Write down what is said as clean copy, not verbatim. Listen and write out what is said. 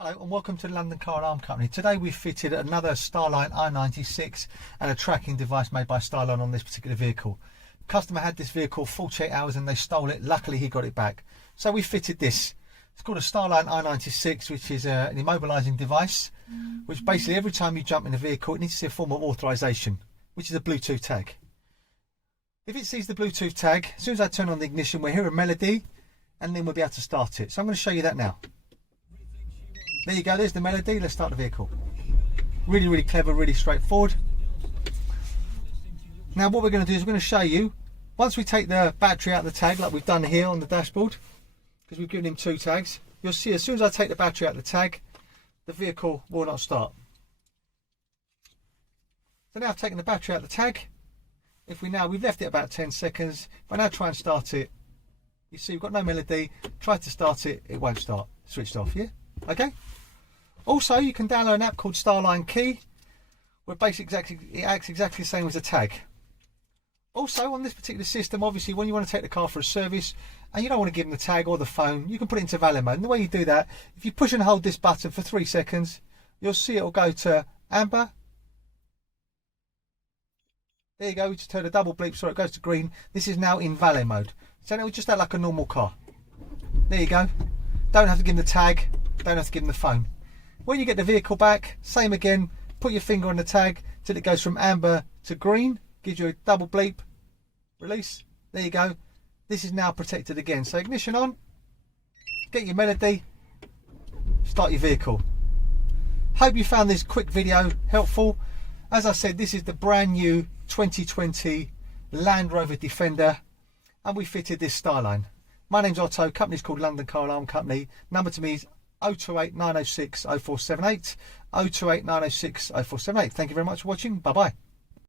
Hello and welcome to the London Car Alarm Company. Today we've fitted another Starline i96 and a tracking device made by Starline on this particular vehicle. The customer had this vehicle 48 hours and they stole it. Luckily he got it back. So we fitted this. It's called a Starline i96, which is an immobilising device, which basically every time you jump in a vehicle it needs to see a form of authorisation, which is a Bluetooth tag. If it sees the Bluetooth tag, as soon as I turn on the ignition we'll hear a melody and then we'll be able to start it. So I'm going to show you that now. There you go, there's the melody. Let's start the vehicle. Really clever, really straightforward. Now what we're going to do is we're going to show you, once we take the battery out of the tag like we've done here on the dashboard, because we've given him 2 tags, you'll see as soon as I take the battery out of the tag, the vehicle will not start. So now I've taken the battery out of the tag. We've left it about 10 seconds. If I now try and start it, you see we've got no melody. Try to start it, it won't start. Switched off, yeah? Okay. Also, you can download an app called Starline Key, where basically it acts exactly the same as a tag. Also, on this particular system, obviously, when you want to take the car for a service and you don't want to give them the tag or the phone, you can put it into valet mode. And the way you do that, if you push and hold this button for 3 seconds, you'll see it will go to amber. There you go. We just heard a double bleep, so it goes to green. This is now in valet mode. So now we just act like a normal car. There you go. Don't have to give them the tag. Don't have to give them the phone. When you get the vehicle back, same again, put your finger on the tag till it goes from amber to green, gives you a double bleep, release, there you go. This is now protected again. So ignition on, get your melody, start your vehicle. Hope you found this quick video helpful. As I said, this is the brand new 2020 Land Rover Defender and we fitted this Starline. My name's Otto, company's called London Car Alarm Company. Number to me is 028 906 0478, 028 906 0478. Thank you very much for watching. Bye bye.